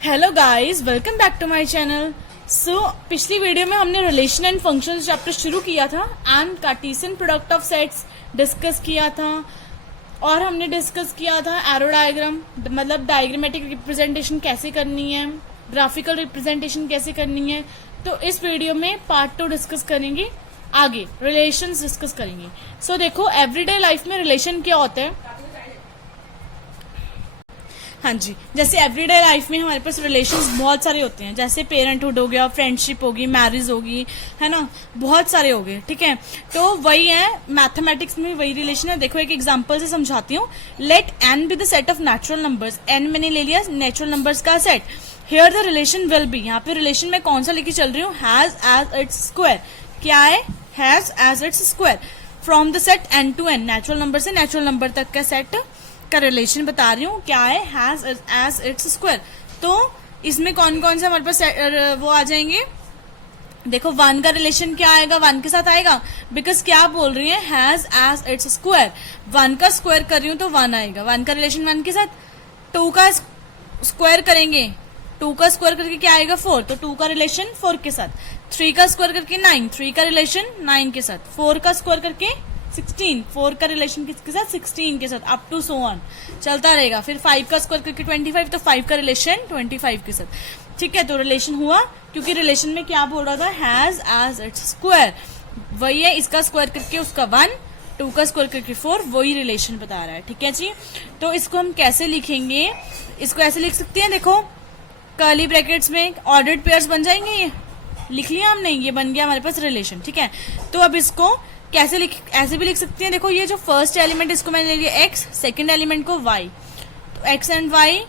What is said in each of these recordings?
Hello guys, welcome back to my channel. पिछली video में हमने रिलेशन एंड फंक्शंस चैप्टर शुरू किया था and Cartesian product of sets discuss किया था और हमने डिस्कस किया था एरो डायग्राम, मतलब डायग्रामेटिक रिप्रेजेंटेशन कैसे करनी है, ग्राफिकल रिप्रेजेंटेशन कैसे करनी है। तो इस वीडियो में पार्ट 2 डिस्कस करेंगे, आगे रिलेशंस डिस्कस करेंगे। देखो, एवरीडे लाइफ में रिलेशन क्या होता है। हाँ जी, जैसे एवरीडे लाइफ में हमारे पास रिलेशंस बहुत सारे होते हैं, जैसे पेरेंटहुड हो गया, फ्रेंडशिप होगी, मैरिज होगी, है ना, बहुत सारे हो गए। ठीक है, तो वही है, मैथमेटिक्स में वही रिलेशन है। देखो, एक एग्जांपल से समझाती हूँ। Let N be the set of natural numbers. N मैंने ले लिया नेचुरल नंबर्स का सेट। Here the relation will be, यहाँ पे रिलेशन में कौन सा लेके चल रही हूँ, हैज एज इट्स स्क्वायर। क्या है, has as its square from the set N to N. Natural number से नेचुरल नंबर तक का सेट का रिलेशन बता रही हूँ। क्या है, हैज एज इट्स स्क्वायर। तो इसमें कौन कौन से हमारे पास वो आ जाएंगे। देखो, 1 का रिलेशन क्या आएगा, 1 के साथ आएगा, बिकॉज क्या बोल रही है, हैज एज इट्स स्क्वायर। 1 का स्क्वायर कर रही हूँ तो 1 आएगा, 1 का रिलेशन 1 के साथ। 2 का स्क्वायर करेंगे, 2 का स्क्वायर करके क्या आएगा, 4, तो 2 का रिलेशन 4 के साथ। 3 का स्क्वायर करके 9, 3 का रिलेशन 9 के साथ। 4 का स्क्वायर करके 16, 4 का रिलेशन किसके साथ, 16 के साथ, अप टू सो ऑन चलता रहेगा। फिर 5 का स्क्वायर करके 25, तो 5 का रिलेशन 25 के साथ। ठीक है, तो रिलेशन हुआ, क्योंकि रिलेशन में क्या बोल रहा था, हैज एज इट्स स्क्वायर। वही है, इसका स्क्वायर करके उसका 1, 2 का स्क्वायर करके 4, वही रिलेशन बता रहा है। ठीक है जी, तो इसको हम कैसे लिखेंगे, इसको ऐसे लिख सकते हैं। देखो, कर्ली ब्रैकेट्स में ऑर्डर्ड पेयर्स बन जाएंगे, ये लिख लिया हमने, ये बन गया हमारे पास रिलेशन। ठीक है, तो अब इसको कैसे ऐसे भी लिख सकते हैं। देखो, ये जो फर्स्ट एलिमेंट इसको मैंने ले लिया एक्स, सेकंड एलिमेंट को वाई, तो x and y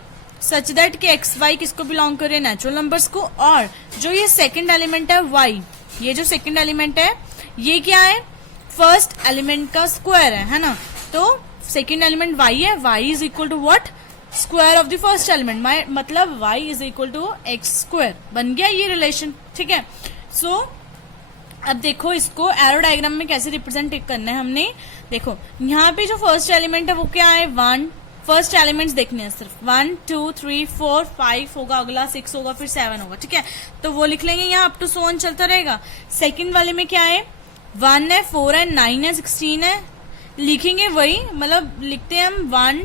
such that कि एक्स वाई किसको बिलोंग कर रहे हैं, नेचुरल नंबर्स को। और जो ये सेकंड एलिमेंट है वाई, ये जो सेकंड एलिमेंट है ये क्या है, फर्स्ट एलिमेंट का स्क्वायर है ना। तो सेकंड एलिमेंट वाई है, Y is equal to what, square of the first element, मतलब Y is equal to X square. बन गया ये रिलेशन। ठीक है, अब देखो, इसको एरो डायग्राम में कैसे रिप्रेजेंट करना है हमने। देखो, यहाँ पे जो फर्स्ट एलिमेंट है वो क्या है, 1। फर्स्ट एलिमेंट्स देखने हैं सिर्फ, 1 2 3 4 5 होगा, अगला 6 होगा, फिर 7 होगा। ठीक है, तो वो लिख लेंगे यहाँ, अप टू सो ऑन चलता रहेगा। सेकंड वाले में क्या है, 1 है, 4 है, 9 है, 16 है, लिखेंगे वही, मतलब लिखते हैं हम 1।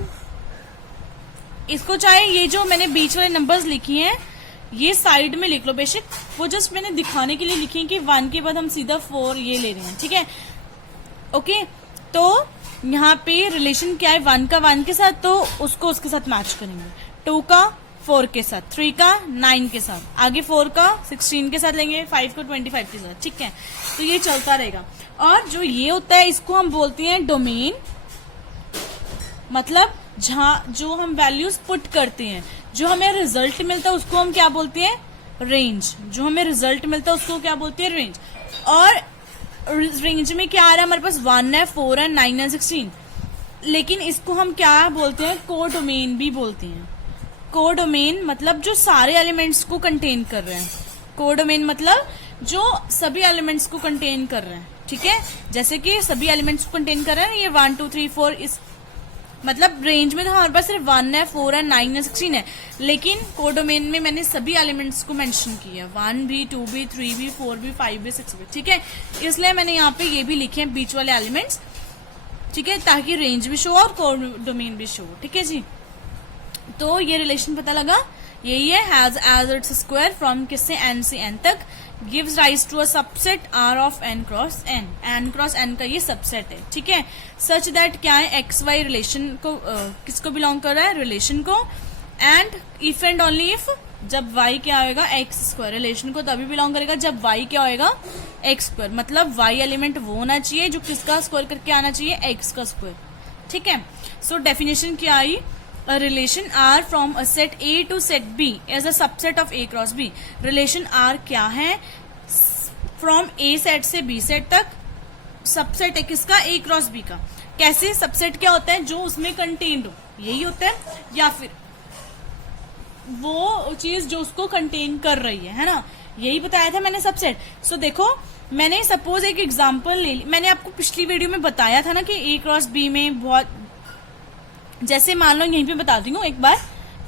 इसको चाहे ये जो मैंने बीच वाले नंबर्स लिखी हैं ये साइड में लिख लो बेशक, वो जस्ट मैंने दिखाने के लिए लिखी है कि 1 के बाद हम सीधा 4 ये ले रहे हैं। ठीक है, ओके, तो यहाँ पे रिलेशन क्या है, 1 का 1 के साथ, तो उसको उसके साथ मैच करेंगे। 2 का 4 के साथ, 3 का 9 के साथ, आगे 4 का 16 के साथ लेंगे, 5 को 25 के साथ। ठीक है, तो ये चलता रहेगा। और जो ये होता है इसको हम बोलते हैं डोमेन, मतलब जहां जो हम वैल्यूज पुट करते हैं, जो हमें रिजल्ट मिलता है उसको हम क्या बोलते हैं, रेंज। जो हमें रिजल्ट मिलता है उसको क्या बोलते हैं, रेंज। और रेंज में क्या आ रहा है हमारे पास, 1 है, 4 है, 9 है, 16। लेकिन इसको हम क्या बोलते हैं, कोडोमेन भी बोलते हैं। कोडोमेन मतलब जो सारे एलिमेंट्स को कंटेन कर रहे हैं। कोडोमेन मतलब जो सभी एलिमेंट्स को कंटेन कर रहे हैं। ठीक है, जैसे कि सभी एलिमेंट्स को कंटेन कर रहे हैं, ये 1 2 3 4, इस मतलब रेंज में तो हमारे पास सिर्फ 1 है, 4 है, 9 है, 16 है, लेकिन कोडोमेन में मैंने सभी एलिमेंट्स को मेंशन किया, 1 भी, 2 भी, 3 भी, 4 भी, 5 भी, 6 भी। ठीक है, इसलिए मैंने यहाँ पे ये भी लिखे हैं बीच वाले एलिमेंट्स। ठीक है, ताकि रेंज भी शो और कोडोमेन भी शो। ठीक है जी, तो ये रिलेशन पता लगा, यही है, हैज एज इट्स स्क्वायर फ्रॉम किससे, एन से एन तक, gives rise to a subset R of N cross N. N cross N का ये सबसेट है। ठीक है, सच दैट क्या है, एक्स वाई रिलेशन को किसको बिलोंग कर रहा है, रिलेशन को। And if and only if, जब वाई क्या होगा, एक्स स्क्वायर। रिलेशन को तभी बिलोंग करेगा जब वाई क्या होगा, एक्स स्क्वायर। मतलब वाई एलिमेंट वो होना चाहिए जो किसका स्क्वायर करके आना चाहिए, एक्स का स्क्वायर। ठीक है, सो डेफिनेशन क्या आई, a relation R from a set A to set B as a subset of A cross B। relation R क्या है, from A set से B set तक सबसेट है किसका, A cross B का। कैसे, सबसेट क्या होता है, जो उसमें कंटेन्ड हो, यही होता है, या फिर वो चीज जो उसको कंटेन कर रही है ना, यही बताया था मैंने सबसेट। सो देखो, मैंने सपोज एक एग्जांपल ले ली, मैंने आपको पिछली वीडियो में बताया था ना कि A क्रॉस B में बहुत, जैसे मान लो यहीं पे बता दी हूँ एक बार,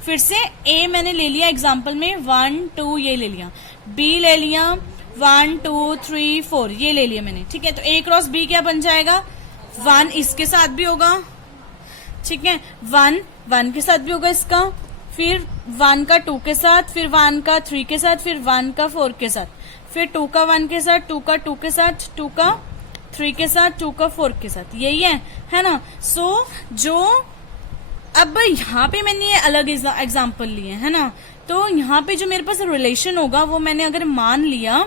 फिर से ए मैंने ले लिया एग्जाम्पल में 1 2 ये ले लिया, बी ले लिया 1 2 3 4 ये ले लिया मैंने, ठीक है। तो ए क्रॉस बी क्या बन जाएगा, 1 इसके साथ भी होगा, ठीक है, 1 1 के साथ भी होगा इसका, फिर 1 का 2 के साथ, फिर 1 का 3 के साथ, फिर 1 का 4 के साथ, फिर 2 का 1 के साथ, 2 का 2 के साथ, 2 का 3 के साथ, 2 का 4 के साथ, यही है ना। सो जो अब यहाँ पे मैंने ये अलग एग्जाम्पल लिए है ना, तो यहाँ पे जो मेरे पास रिलेशन होगा वो मैंने अगर मान लिया,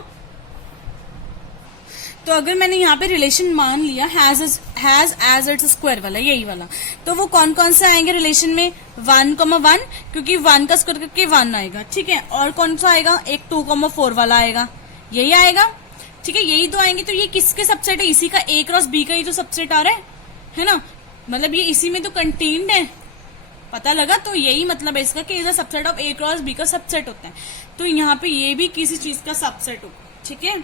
तो अगर मैंने यहाँ पे रिलेशन मान लिया हैज एज इट्स स्क्वायर वाला, यही वाला, तो वो कौन कौन से आएंगे रिलेशन में, 1,1 क्योंकि 1 का स्क्वायर करके 1 आएगा, ठीक है। और कौन सा आएगा, एक 2,4 वाला आएगा, यही आएगा, ठीक है, यही तो आएंगे। तो ये किसके सबसेट है, इसी का ए क्रॉस बी का ही तो सबसेट आ रहा है ना, मतलब ये इसी में तो कंटेन्ड है, पता लगा। तो यही मतलब है इसका कि is a subset of A cross B का सबसेट होता है, तो यहाँ पे ये भी किसी चीज का सबसेट होगा, ठीक है।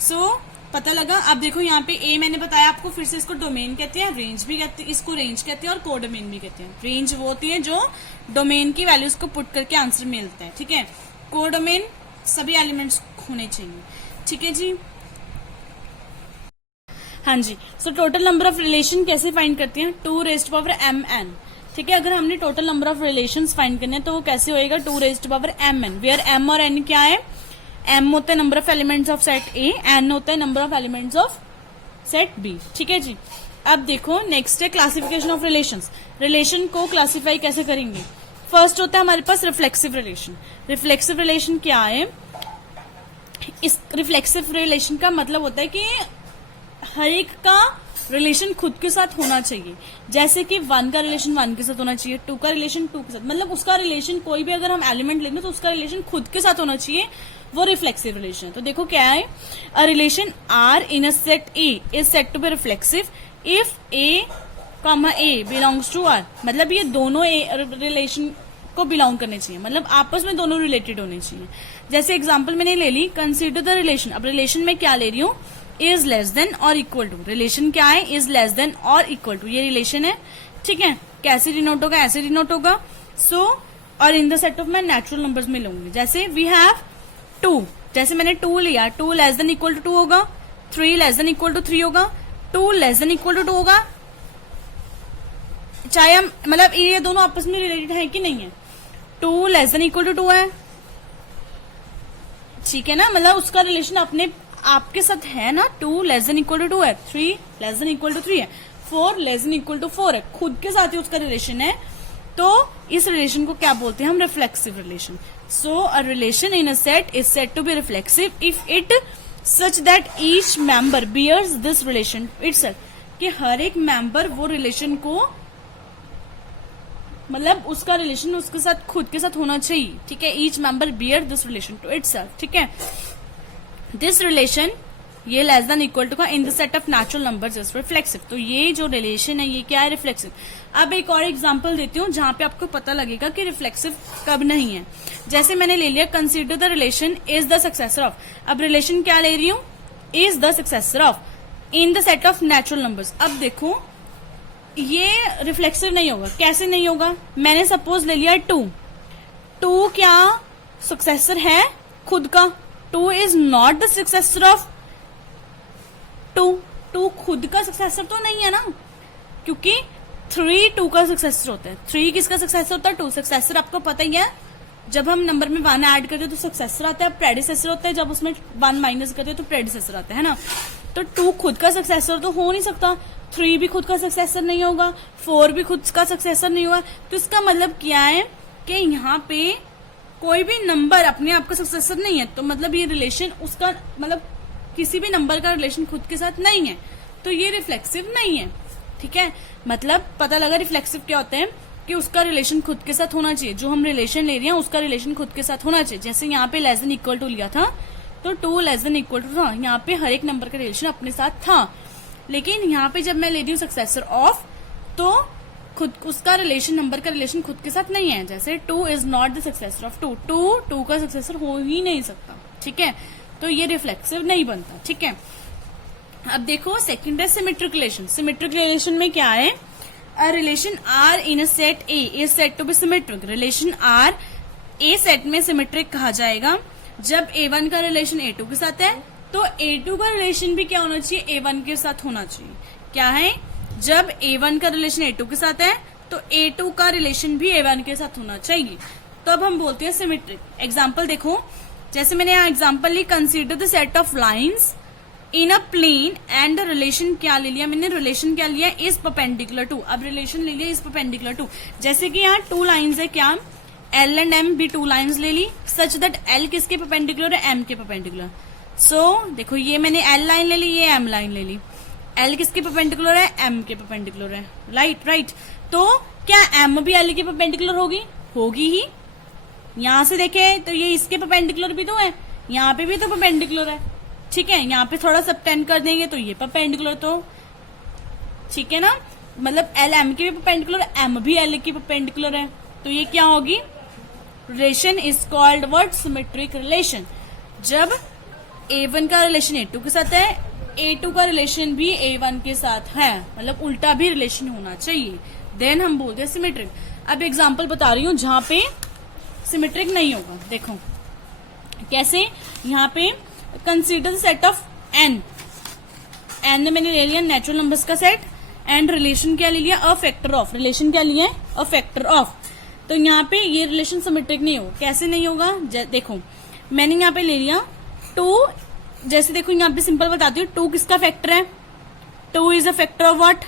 सो पता लगा। अब देखो यहाँ पे ए मैंने बताया आपको, फिर से इसको डोमेन कहते हैं, रेंज भी कहते हैं, इसको रेंज कहते हैं और कोडोमेन भी कहते हैं। रेंज वो होती है जो डोमेन की वैल्यूज को पुट करके आंसर मिलता है, ठीक है। कोडोमेन सभी एलिमेंट्स होने चाहिए, ठीक है जी। हाँ जी, so total number of relation कैसे फाइंड करते हैं, 2 raised to power mn, ठीक है। अगर हमने total number of relations find करने हैं तो वो कैसे होएगा, 2 raised to power mn, where m और n क्या है, m होता है number of elements of set A, n होता है number of elements of set B, ठीक है जी। अब देखो नेक्स्ट है क्लासिफिकेशन ऑफ रिलेशंस। रिलेशन को क्लासिफाई कैसे करेंगे, फर्स्ट होता है हमारे पास रिफ्लेक्सिव रिलेशन। रिफ्लेक्सिव रिलेशन क्या है, इस रिफ्लेक्सिव रिलेशन का मतलब होता है कि हर एक का रिलेशन खुद के साथ होना चाहिए, जैसे कि 1 का रिलेशन 1 के साथ होना चाहिए, 2 का रिलेशन 2 के साथ, मतलब उसका रिलेशन कोई भी अगर हम एलिमेंट लेंगे तो उसका रिलेशन खुद के साथ होना चाहिए, वो रिफ्लेक्सिव रिलेशन है। तो देखो क्या है, a relation R in a set A is set to be reflexive if A comma A belongs to R, मतलब ये दोनों रिलेशन को बिलोंग करने चाहिए, मतलब आपस में दोनों रिलेटेड होने चाहिए। जैसे एग्जांपल मैंने ले ली, कंसीडर द रिलेशन, अब रिलेशन में क्या ले रही हूँ, इज लेस देन और इक्वल टू, रिलेशन क्या है, इज लेस देन और इक्वल टू, ये रिलेशन है, ठीक है। कैसे डिनोट होगा, ऐसे डिनोट होगा। सो और इन द सेट ऑफ मैं नेचुरल नंबर्स में लूंगी, जैसे वी हैव 2, जैसे मैंने 2 लिया, 2 लेस देन इक्वल टू 2 होगा, 3 लेस देन इक्वल टू 3 होगा, 2 लेस देन इक्वल टू 2 होगा, चाहे हम मतलब ये दोनों आपस में रिलेटेड है कि नहीं है, 2 लेस देन इक्वल टू 2 है, ठीक है ना, मतलब उसका रिलेशन अपने आपके साथ है ना, 2 लेस देन इक्वल टू 2 है, 3 लेस देन इक्वल टू 3 है, 4 लेस देन इक्वल टू 4 है, खुद के साथ ही उसका रिलेशन है। तो इस रिलेशन को क्या बोलते हैं हम, reflexive relation. So a relation in a set is said to be reflexive if it such that each member bears this relation itself, कि हर एक मेंबर वो रिलेशन को मतलब उसका रिलेशन उसके साथ खुद के साथ होना चाहिए, ठीक है। Each member bear this relation to itself, ठीक है। दिस रिलेशन ये लेस देन इक्वल टू का in the set of natural numbers is reflexive, तो ये जो रिलेशन है ये क्या है, रिफ्लेक्सिव। अब एक और एग्जांपल देती हूँ जहां पे आपको पता लगेगा कि रिफ्लेक्सिव कब नहीं है। जैसे मैंने ले लिया, consider the relation is the successor of, अब रिलेशन क्या ले रही हूँ, is the successor of in the set of natural numbers. अब देखो ये रिफ्लेक्सिव नहीं होगा, कैसे नहीं होगा, मैंने सपोज ले लिया 2 क्या सक्सेसर है खुद का, 2 is not the successor of 2 खुद का सक्सेसर तो नहीं है ना, क्योंकि 3 2 का सक्सेसर होता है, 3 किसका सक्सेसर होता है, 2 सक्सेसर आपको पता ही है, जब हम नंबर में 1 ऐड करते हैं तो सक्सेसर आता है, प्रेडिसेसर होता है, जब उसमें 1 माइनस करते हैं तो प्रेडिसेसर आता है ना। तो 2 खुद का सक्सेसर तो हो नहीं सकता, 3 भी खुद का सक्सेसर नहीं होगा, 4 भी खुद का सक्सेसर नहीं होगा। तो इसका मतलब क्या है कि यहाँ पे कोई भी नंबर अपने आप का सक्सेसर नहीं है, तो मतलब ये रिलेशन उसका मतलब किसी भी नंबर का रिलेशन खुद के साथ नहीं है, तो ये रिफ्लेक्सिव नहीं है, ठीक है। मतलब पता लगा रिफ्लेक्सिव क्या होता है, कि उसका रिलेशन खुद के साथ होना चाहिए, जो हम रिलेशन ले रहे हैं उसका रिलेशन खुद के साथ होना चाहिए। जैसे यहाँ पे लेस देन इक्वल टू लिया था तो 2 लेस देन इक्वल टू था, यहाँ पे हर एक नंबर का रिलेशन अपने साथ था, लेकिन यहाँ पे जब मैं ले रही हूँ सक्सेसर ऑफ तो खुद उसका रिलेशन नंबर का रिलेशन खुद के साथ नहीं है। जैसे 2 is not the successor of 2 का सक्सेसर हो ही नहीं सकता, ठीक है, तो ये रिफ्लेक्सिव नहीं बनता, ठीक है। अब देखो सेकंड है सिमेट्रिक रिलेशन। सिमेट्रिक रिलेशन में क्या है, A relation R in a set A is said to be symmetric. Relation R A set में सिमेट्रिक कहा जाएगा जब A1 का रिलेशन A2 के साथ है, तो A2 का रिलेशन भी क्या होना चाहिए, A1 के साथ होना चाहिए. क्या है, जब A1 का रिलेशन A2 के साथ है तो A2 का रिलेशन भी A1 के साथ होना चाहिए. तो अब हम बोलते हैं सिमेट्रिक. एग्जाम्पल देखो, जैसे मैंने यहाँ एग्जाम्पल ली, consider the set of lines in a plane and relation क्या ले लिया मैंने, रिलेशन क्या लिया, इज परपेंडिकुलर टू. अब रिलेशन ले लिया इज परपेंडिकुलर टू. जैसे कि यहाँ 2 लाइन्स है, क्या L एंड M भी 2 लाइन्स ले ली, सच दैट L किसके परपेंडिकुलर है, M के परपेंडिकुलर. सो देखो ये मैंने L लाइन ले ली, ये M लाइन ले ली. L किसके परपेंडिकुलर है, M के परपेंडिकुलर है. राइट. तो क्या M भी L के परपेंडिकुलर होगी ही. यहां से देखे तो ये इसके परपेंडिकुलर भी तो है, यहाँ पे भी तो परपेंडिकुलर है. ठीक है, यहाँ पे थोड़ा सबटेंड कर देंगे तो ये परपेंडिकुलर, तो ठीक है ना, मतलब L M के भी परपेंडिकुलर, M भी L की परपेंडिकुलर है. तो ये क्या होगी, relation is called what, symmetric relation. जब A1 का रिलेशन A2 के साथ है, A2 का रिलेशन भी A1 के साथ है, मतलब उल्टा भी रिलेशन होना चाहिए, देन हम बोलते हैं सिमेट्रिक. अब एग्जांपल बता रही हूं जहां पे सिमेट्रिक नहीं होगा. देखो कैसे, यहाँ पे consider the set of N. N मैंने ले लिया नेचुरल नंबर्स का सेट, एंड रिलेशन क्या ले लिया, अ फैक्टर ऑफ. रिलेशन क्या लिया, अ फैक्टर ऑफ. तो यहाँ पे ये रिलेशन सिमेट्रिक नहीं होगा. कैसे नहीं होगा, देखो मैंने यहाँ पे ले लिया 2. जैसे देखो यहाँ पे सिंपल बताती हूँ, 2 किसका फैक्टर है, 2 is a factor of what,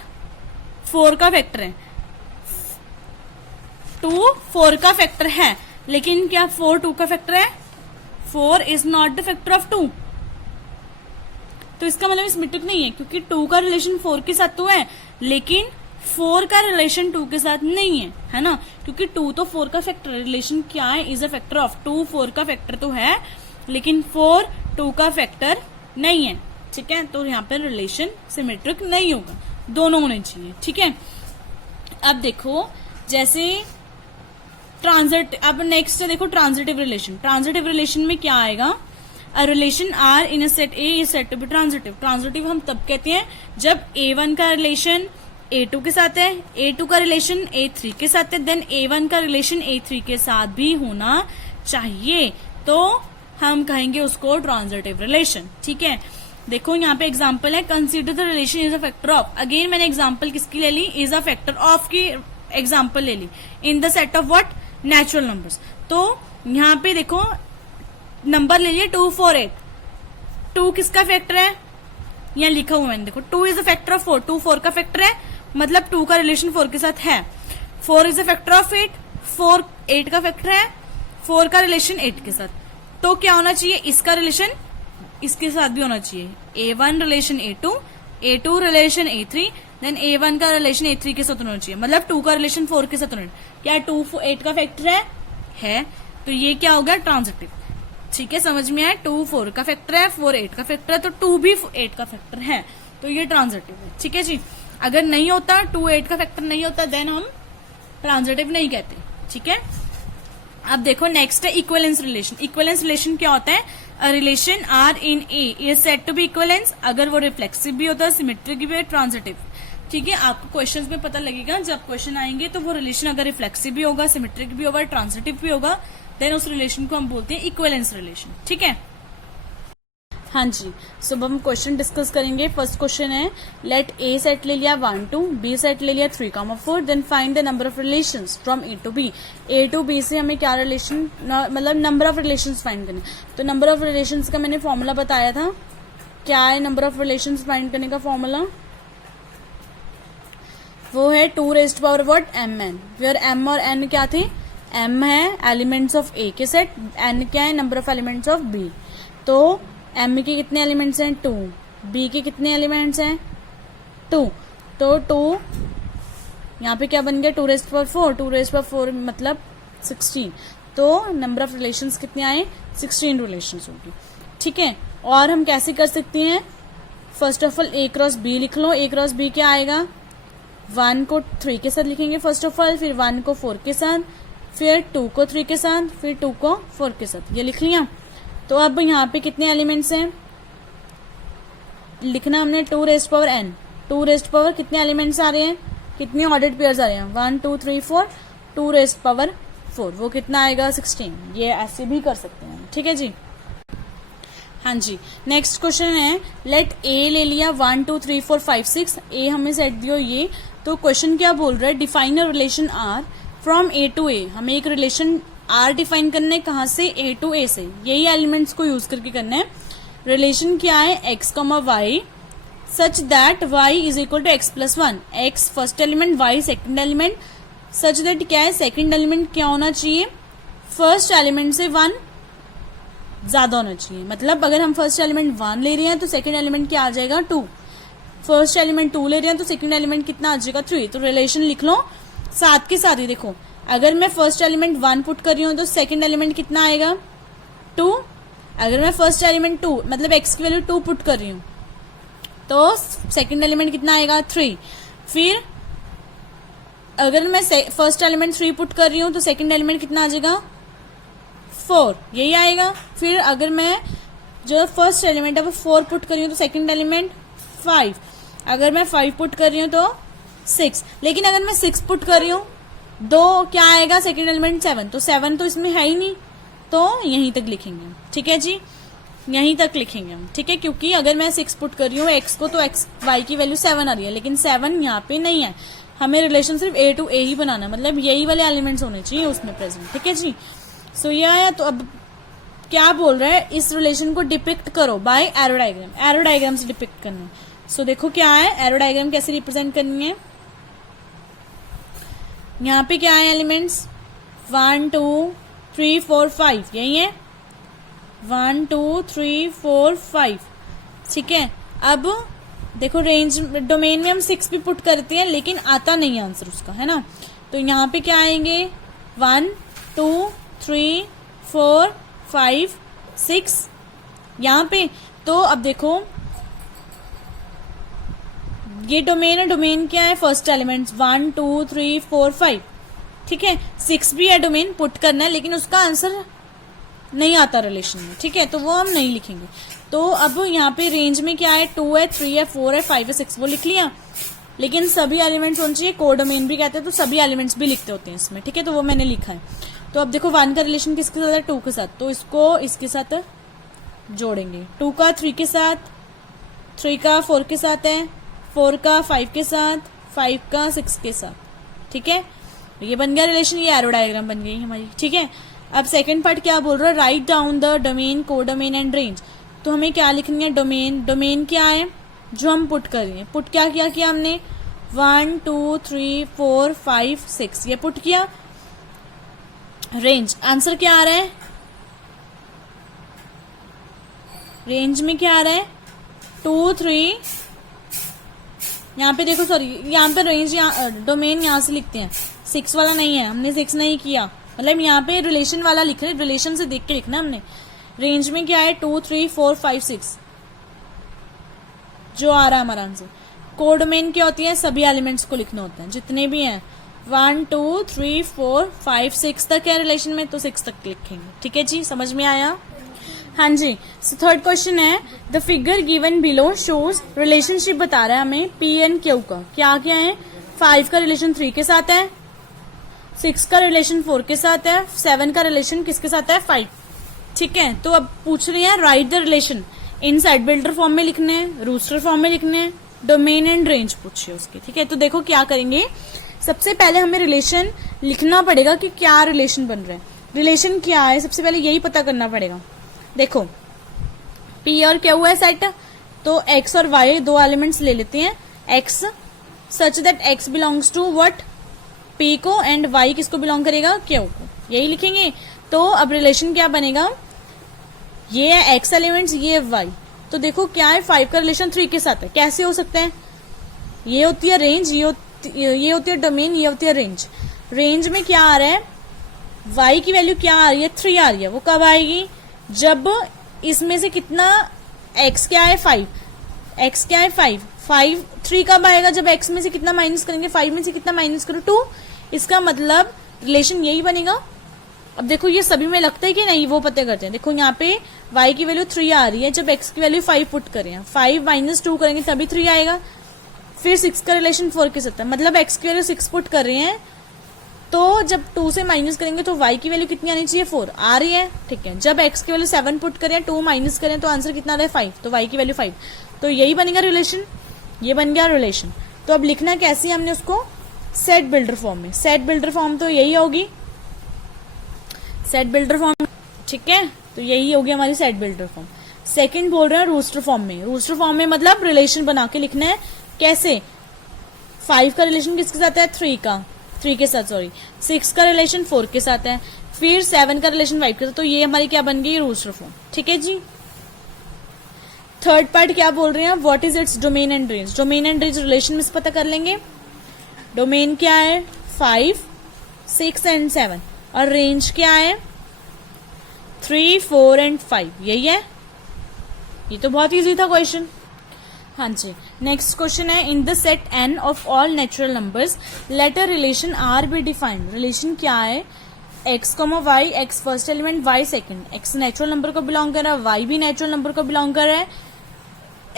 4 का फैक्टर है. 2 4 का फैक्टर है, लेकिन क्या 4 2 का फैक्टर है, 4 is not the factor of 2. तो इसका मतलब सिमेट्रिक नहीं है, क्योंकि 2 का रिलेशन 4 के साथ तो है, लेकिन 4 का रिलेशन 2 के साथ नहीं है ना, क्योंकि 2 तो 4 का फैक्टर है. रिलेशन क्या है, इज अ फैक्टर ऑफ. 2 4 का फैक्टर तो है, लेकिन 4 2 का फैक्टर नहीं है. ठीक है, तो यहाँ पे रिलेशन सिमेट्रिक नहीं होगा, दोनों होने चाहिए. ठीक है, अब देखो जैसे अब नेक्स्ट देखो ट्रांजिटिव रिलेशन. ट्रांजिटिव रिलेशन में क्या आएगा, a relation R in a set A is said to be transitive. Transitive हम तब कहते हैं जब A1 का रिलेशन A2 के साथ है, A2 का रिलेशन A3 के साथ है, देन A1 का रिलेशन A3 के साथ भी होना चाहिए, तो हम कहेंगे उसको ट्रांजिटिव रिलेशन. ठीक है, देखो यहाँ पे एग्जांपल है, consider the relation is a factor of. Again मैंने एग्जांपल किसकी ले ली, इज अ फैक्टर ऑफ की एग्जांपल ले ली in the set of what, natural numbers. तो यहाँ पे देखो नंबर ले लिया 2 4 8. 2 किसका फैक्टर है, यहाँ लिखा हुआ है देखो, 2 इज अ फैक्टर ऑफ 4. 2 4 का फैक्टर है, मतलब 2 का रिलेशन 4 के साथ है. 4 इज अ फैक्टर ऑफ 8. 4 8 का फैक्टर है, 4 का रिलेशन 8 के साथ. तो क्या होना चाहिए, इसका रिलेशन इसके साथ भी होना चाहिए. A1 relation A2, A2 relation A3, then A1 का रिलेशन A3 के साथ होना चाहिए, मतलब 2 का रिलेशन 4 के साथ होना चाहिए. क्या 2 8 का फैक्टर है, तो ये क्या हो गया, ट्रांजिटिव. ठीक है, समझ में आया. 2 4 का फैक्टर है, 4 8 का फैक्टर है, तो 2 भी 8 का फैक्टर है, तो ये ट्रांजिटिव है. ठीक है जी, अगर नहीं होता 2 8 का फैक्टर नहीं होता, देन हम ट्रांजिटिव नहीं कहते. ठीक है, अब देखो नेक्स्ट है इक्विवेलेंस रिलेशन. इक्विवेलेंस रिलेशन क्या होता है, a relation R in A is said to be equivalence. अगर वो रिफ्लेक्सिव भी होता है, सिमेट्रिक भी है, ट्रांजिटिव. ठीक है, आपको क्वेश्चंस में पता लगेगा जब क्वेश्चन आएंगे, तो वो रिलेशन अगर रिफ्लेक्सिव भी होगा, सिमेट्रिक भी होगा, ट्रांजिटिव भी होगा, देन उस रिलेशन को हम बोलते हैं इक्विवेलेंस रिलेशन. ठीक है, हाँ जी. सो अब हम क्वेश्चन डिस्कस करेंगे. फर्स्ट क्वेश्चन है, लेट ए सेट ले लिया 1 2, बी सेट ले लिया 3 4, then find the number of relations from A to B. A to B से हमें क्या रिलेशन, मतलब नंबर ऑफ रिलेशंस फाइंड करने. तो नंबर ऑफ रिलेशंस का मैंने फॉर्मूला बताया था. क्या है नंबर ऑफ रिलेशंस फाइंड करने का फॉर्मूला, वो है 2 raised power what mn, where m और n क्या थे, m है एलिमेंट्स ऑफ a के सेट, n क्या है number of elements of b. तो m के कितने एलिमेंट्स हैं, 2. b के कितने एलिमेंट्स हैं, 2. तो 2 यहाँ पे क्या बन गया, 2 raised power 4. 2 raised power 4 मतलब 16. तो नंबर ऑफ रिलेशंस कितने आए, 16 रिलेशंस होगी. ठीक है, और हम कैसे कर सकते हैं, first of all a cross b लिख लो. a क्रॉस b क्या आएगा, 1 को 3 के साथ लिखेंगे फर्स्ट ऑफ ऑल, फिर 1 को 4 के साथ, फिर 2 को 3 के साथ, फिर 2 को 4 के साथ. ये लिख लिया. तो अब यहाँ पे कितने एलिमेंट्स हैं, लिखना हमने 2 raised power n. 2 raised power कितने एलिमेंट्स आ रहे हैं, कितनी ऑर्डर्ड पेयर्स आ रहे हैं, 1 2 3 4, 2 रेज़्ड पावर 4, वो कितना आएगा 16। ये ऐसे भी कर सकते हैं, ठीक है जी। हाँ जी, नेक्स्ट क्वेश्चन है, लेट ए ले लिया 1 2 3 4 5 6, ए हमें सेट दियो ये, तो क्वेश्चन क्या बोल रहा है, define a relation R from A to A. हमें एक रिलेशन आर डिफाइन करना है, कहाँ से, ए टू ए से, यही एलिमेंट्स को यूज करके करना है। रिलेशन क्या है, x comma y such that y is equal to x plus 1, x first element, y second element, such that क्या है, सेकेंड एलिमेंट क्या होना चाहिए, फर्स्ट एलिमेंट से 1 ज्यादा होना चाहिए। मतलब अगर हम फर्स्ट एलिमेंट 1 ले रहे हैं तो सेकेंड एलिमेंट क्या आ जाएगा 2, फर्स्ट एलिमेंट 2 ले रहे हैं तो सेकेंड एलिमेंट कितना आ जाएगा 3। तो रिलेशन लिख लो साथ के साथ ही। देखो अगर मैं फर्स्ट एलिमेंट 1 पुट कर रही हूँ तो सेकेंड एलिमेंट कितना आएगा 2। अगर मैं फर्स्ट एलिमेंट 2 मतलब एक्स की वैल्यू 2 पुट कर रही हूँ तो सेकेंड एलिमेंट कितना आएगा 3। फिर अगर मैं फर्स्ट एलिमेंट 3 पुट कर रही हूँ तो सेकेंड एलिमेंट कितना आ जाएगा 4, यही आएगा। फिर अगर मैं जो फर्स्ट एलिमेंट है वो 4 पुट कर रही हूँ तो सेकेंड एलिमेंट 5, अगर मैं 5 पुट कर रही हूँ तो 6, लेकिन अगर मैं 6 पुट कर रही हूँ दो क्या आएगा सेकेंड एलिमेंट 7, तो 7 तो इसमें है ही नहीं, तो यहीं तक लिखेंगे, ठीक है जी, यहीं तक लिखेंगे हम, ठीक है। क्योंकि अगर मैं 6 पुट कर रही हूँ एक्स को तो एक्स वाई की वैल्यू 7 आ रही है, लेकिन 7 यहाँ पे नहीं है। हमें रिलेशन सिर्फ ए टू ए ही बनाना, मतलब यही वाले एलिमेंट्स होने चाहिए उसमें प्रेजेंट, ठीक है जी। सो ये आया। तो अब क्या बोल रहा है, इस रिलेशन को डिपिक्ट करो by arrow diagram, arrow diagram से डिपिक्ट करना है। सो देखो क्या है, एरो डायग्राम कैसे रिप्रेजेंट करनी है। यहाँ पे क्या है एलिमेंट्स 1 2 3 4 5, यही है 1 2 3 4 5, ठीक है। अब देखो रेंज डोमेन में हम 6 भी पुट करते हैं लेकिन आता नहीं आंसर उसका, है ना। तो यहाँ पे क्या आएंगे 1 2 3 4 5 6 यहाँ पे। तो अब देखो ये डोमेन है, डोमेन क्या है फर्स्ट एलिमेंट्स 1 2 3 4 5, ठीक है। 6 भी है डोमेन, पुट करना है लेकिन उसका आंसर नहीं आता रिलेशन में, ठीक है, तो वो हम नहीं लिखेंगे। तो अब यहाँ पे रेंज में क्या है 2 है 3 है 4 है 5 है 6, वो लिख लिया, लेकिन सभी एलिमेंट्स होने चाहिए, को डोमेन भी कहते हैं तो सभी एलिमेंट्स भी लिखते होते हैं इसमें, ठीक है, तो वो मैंने लिखा है। तो अब देखो 1 का रिलेशन किसके साथ है 2 के साथ, तो इसको इसके साथ जोड़ेंगे। 2 का 3 के साथ, 3 का 4 के साथ है, 4 का 5 के साथ, 5 का 6 के साथ, ठीक है। ये बन गया रिलेशन, ये एरो डायग्राम बन गई हमारी, ठीक है। अब सेकंड पार्ट क्या बोल रहा है, राइट डाउन द डोमेन, को डोमेन एंड रेंज। तो हमें क्या लिखनी है, डोमेन, डोमेन क्या है जो हम पुट कर रहे हैं, पुट क्या किया हमने 1 2 3 4 5 6 ये पुट किया। रेंज, आंसर क्या आ रहा है, रेंज में क्या आ रहा है 2 3, यहाँ पे देखो सॉरी यहाँ पे रेंज डोमेन यहाँ से लिखते हैं, 6 वाला नहीं है, हमने 6 नहीं किया, मतलब यहाँ पे रिलेशन वाला लिख रहे हैं, रिलेशन से देख के लिखना हमने। रेंज में क्या है 2 3 4 5 6 जो आ रहा है हमारा आंसर। को डोमेन क्या होती है, सभी एलिमेंट्स को लिखना होता है जितने भी हैं, 1 2 3 4 5 6 तक है रिलेशन में, तो 6 तक लिखेंगे, ठीक है जी, समझ में आया। हाँ जी। सो थर्ड क्वेश्चन है, the figure given below shows, relationship बता रहा है हमें पी एंड क्यू का, क्या क्या है, 5 का रिलेशन 3 के साथ है, 6 का रिलेशन 4 के साथ है, 7 का रिलेशन किसके साथ है 5, ठीक है। तो अब पूछ रहे हैं right the relation, in side builder form में लिखने हैं, रूस्टर फॉर्म में लिखने हैं, डोमेन एंड रेंज पूछिए उसके, ठीक है। तो देखो क्या करेंगे, सबसे पहले हमें रिलेशन लिखना पड़ेगा कि क्या रिलेशन बन रहा है, रिलेशन क्या है सबसे पहले यही पता करना पड़ेगा। देखो P और Q है सेट, तो X और Y दो एलिमेंट्स ले लेते हैं, X such that X belongs to what P को, एंड Y किसको बिलोंग करेगा Q को, यही लिखेंगे। तो अब रिलेशन क्या बनेगा, ये है X एलिमेंट्स, ये है Y, तो देखो क्या है 5 का रिलेशन 3 के साथ है, कैसे हो सकता है, ये होती है रेंज, ये होती है डोमेन, ये होती है रेंज। रेंज में क्या आ रहा है, Y की वैल्यू क्या आ रही है 3 आ रही है, वो कब आएगी जब इसमें से कितना, x क्या है 5, x क्या है 5, 3 कब आएगा जब x में से कितना माइनस करेंगे, 5 में से कितना माइनस करो 2, इसका मतलब रिलेशन यही बनेगा। अब देखो ये सभी में लगता है कि नहीं, वो पता करते हैं। देखो यहाँ पे y की वैल्यू 3 आ रही है जब x की वैल्यू 5 पुट करें, 5 - 2 करेंगे तभी 3 आएगा, फिर 6 का रिलेशन 4 के साथ है, मतलब एक्स की वैल्यू 6 पुट कर रहे हैं, तो जब 2 से माइनस करेंगे तो y की वैल्यू कितनी आनी चाहिए, 4 आ रही है, ठीक है। जब x की वैल्यू 7 पुट करें, 2 माइनस करें तो आंसर कितना आ रहा है, 5, तो y की वैल्यू 5, तो यही बनेगा रिलेशन, ये बन गया रिलेशन। तो अब लिखना कैसे हमने उसको, सेट बिल्डर फॉर्म में। सेट बिल्डर फॉर्म तो यही होगी, सेट बिल्डर फॉर्म, ठीक है, तो यही होगी हमारी सेट बिल्डर फॉर्म। सेकंड बोल रहे हैं रूस्टर फॉर्म में। रूस्टर फॉर्म में मतलब रिलेशन बना के लिखना है, कैसे, 5 का रिलेशन किसके साथ है, 3 के साथ, सॉरी 6 का रिलेशन 4 के साथ है, फिर 7 का रिलेशन 5 के साथ, तो ये हमारी क्या बन गई, रूस्टर फॉर्म, ठीक है जी। थर्ड पार्ट क्या बोल रहे हैं, what is its domain and range. Domain and range relation में से पता कर लेंगे। डोमेन क्या है, 5, 6 एंड 7, और रेंज क्या है, 3, 4 एंड 5, यही है। ये तो बहुत इजी था क्वेश्चन। हाँ जी, नेक्स्ट क्वेश्चन है, in the set n of all natural numbers let a relation r be defined. Relation क्या है, x, y, x first element, y second, x natural number को बिलोंग कर रहा है, y भी नेचुरल नंबर को belong कर रहा है,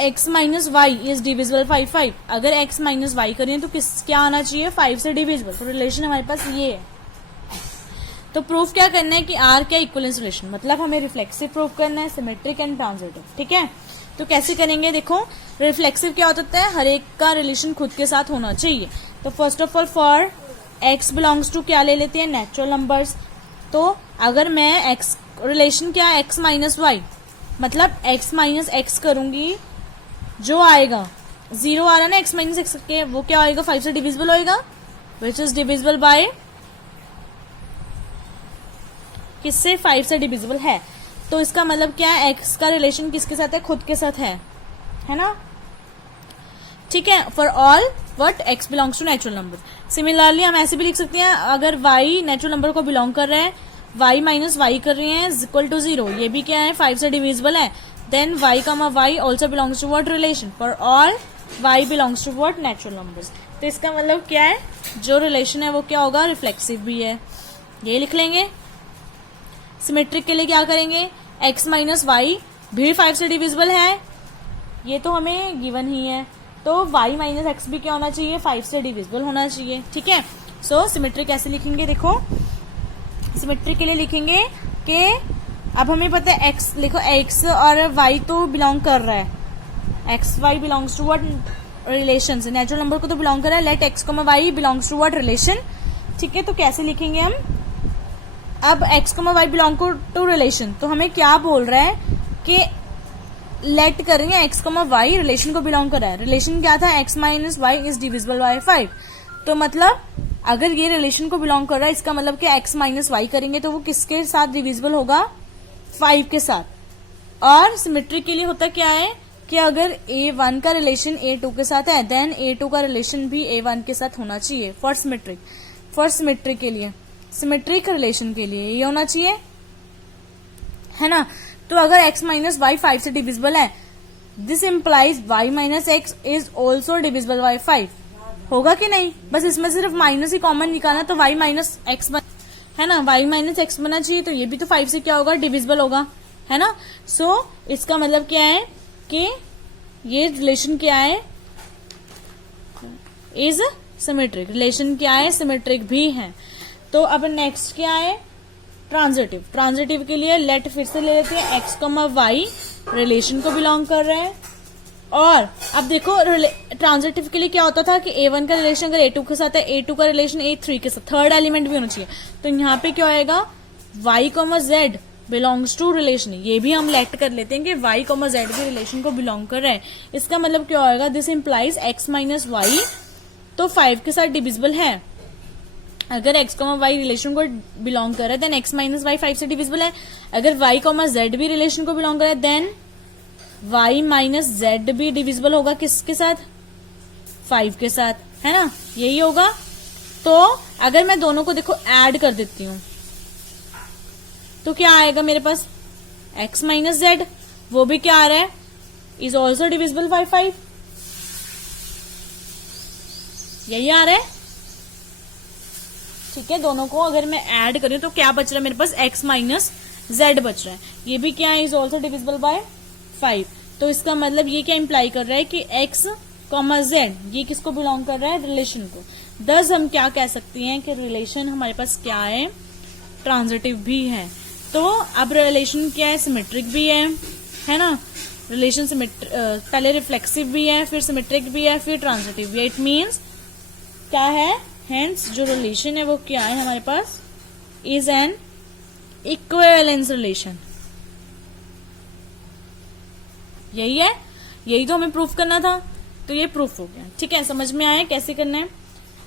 x minus y is divisible 5। अगर x माइनस वाई करें तो क्या आना चाहिए, 5 से डिविजिबल, तो रिलेशन हमारे पास ये है। तो प्रूफ क्या करना है कि r क्या इक्वलेंस रिलेशन, मतलब हमें रिफ्लेक्सिव प्रूफ करना है, सिमेट्रिक एंड ट्रांजिटिव, ठीक है। तो कैसे करेंगे, देखो रिफ्लेक्सिव क्या होता है, हर एक का रिलेशन खुद के साथ होना चाहिए। तो first of all for x belongs to क्या ले लेते हैं, नेचुरल नंबर्स। तो अगर मैं x रिलेशन क्या है, x माइनस वाई, मतलब x माइनस एक्स करूंगी, जो आएगा 0 आ रहा ना x माइनस एक्स के, वो क्या आएगा, 5 से डिविजिबल होएगा, विच इज डिविजिबल बाय किससे, 5 से डिविजिबल है। तो इसका मतलब क्या है, x का रिलेशन किसके साथ है, खुद के साथ है ना, ठीक है। For all what x belongs to natural number. Similarly हम ऐसे भी लिख सकते हैं, अगर y नेचुरल नंबर को बिलोंग कर रहा है, y माइनस वाई कर रहे हैं इक्वल टू 0, ये भी क्या है, 5 से डिविजिबल है, then y comma y also belongs to what relation, for all y belongs to what natural numbers. तो इसका मतलब क्या है, जो रिलेशन है वो क्या होगा, रिफ्लेक्सिव भी है, ये लिख लेंगे। सिमेट्रिक के लिए क्या करेंगे, x माइनस वाई भी 5 से डिविजिबल है, ये तो हमें गिवन ही है, तो y माइनस एक्स भी क्या होना चाहिए, 5 से डिविजिबल होना चाहिए, ठीक है। सो सिमेट्रिक कैसे लिखेंगे, देखो सिमेट्रिक के लिए लिखेंगे कि अब हमें पता है x, लिखो x और y तो बिलोंग कर रहा है, x y belongs to what relation, natural number को तो बिलोंग कर रहा है, let x y belongs to what relation, ठीक है। तो कैसे लिखेंगे हम, अब x y belong to relation, तो हमें क्या बोल रहा है कि लेट करेंगे x y रिलेशन को बिलोंग कर रहा है। रिलेशन क्या था, x minus y is divisible by 5, तो मतलब अगर ये रिलेशन को बिलोंग कर रहा है, इसका मतलब कि x माइनस वाई करेंगे तो वो किसके साथ डिविजिबल होगा, 5 के साथ। और सिमेट्रिक के लिए होता क्या है कि अगर a1 का रिलेशन a2 के साथ है, देन a2 का रिलेशन भी a1 के साथ होना चाहिए, फॉर सिमेट्रिक के लिए, सिमेट्रिक रिलेशन के लिए ये होना चाहिए, है ना। तो अगर x माइनस वाई 5 से डिविजिबल है, this implies y minus x is also divisible by 5, होगा कि नहीं, बस इसमें सिर्फ माइनस ही कॉमन निकालना, तो y माइनस एक्स है ना, y माइनस एक्स बना चाहिए, तो ये भी तो 5 से क्या होगा, डिविजिबल होगा, है ना। सो इसका मतलब क्या है कि ये रिलेशन क्या है, इज सिमेट्रिक, रिलेशन क्या है, सिमेट्रिक भी है। तो अब नेक्स्ट क्या है, ट्रांजिटिव। ट्रांजिटिव के लिए लेट फिर से ले लेते हैं, x y रिलेशन को बिलोंग कर रहा है, और अब देखो ट्रांजिटिव के लिए क्या होता था कि a1 का रिलेशन अगर a2 के साथ है, a2 का रिलेशन a3 के साथ, थर्ड एलिमेंट भी होना चाहिए, तो यहाँ पे क्या होएगा, y z belongs to relation, ये भी हम लेट कर लेते हैं कि y z भी रिलेशन को बिलोंग कर रहा है। इसका मतलब क्या होएगा, this implies x minus y तो 5 के साथ डिविजिबल है, अगर x y रिलेशन को बिलोंग कर रहा है, देन x माइनस वाई 5 से डिविजिबल है। अगर y z भी रिलेशन को बिलोंग कर रहा है, देन y माइनस z भी डिविजिबल होगा किसके साथ, 5 के साथ, है ना, यही होगा। तो अगर मैं दोनों को देखो ऐड कर देती हूं, तो क्या आएगा मेरे पास, x माइनस जेड, वो भी क्या आ रहा है, इज ऑल्सो डिविजिबल बाय 5, यही आ रहा है, ठीक है। दोनों को अगर मैं ऐड करूं तो क्या बच रहा है मेरे पास, x माइनस जेड बच रहा है, ये भी क्या है, इज ऑल्सो डिविजिबल बाय 5। तो इसका मतलब ये क्या इंप्लाई कर रहा है कि x कॉमा जेड, ये किसको बिलोंग कर रहा है, रिलेशन को। दस हम क्या कह सकते हैं कि रिलेशन हमारे पास क्या है, ट्रांजिटिव भी है। तो अब रिलेशन क्या है, सिमेट्रिक भी है ना। रिलेशन पहले रिफ्लेक्सिव भी है, फिर सिमेट्रिक भी है, फिर ट्रांजिटिव भी है। इट मीन्स क्या है, हेंस जो रिलेशन है वो क्या है हमारे पास, इज एन इक्विवेलेंस रिलेशन। यही है, यही तो हमें प्रूफ करना था, तो ये प्रूफ हो गया। ठीक है, समझ में आया कैसे करना है।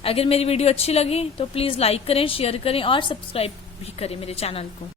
अगर मेरी वीडियो अच्छी लगी तो प्लीज लाइक करें, शेयर करें और सब्सक्राइब भी करें मेरे चैनल को।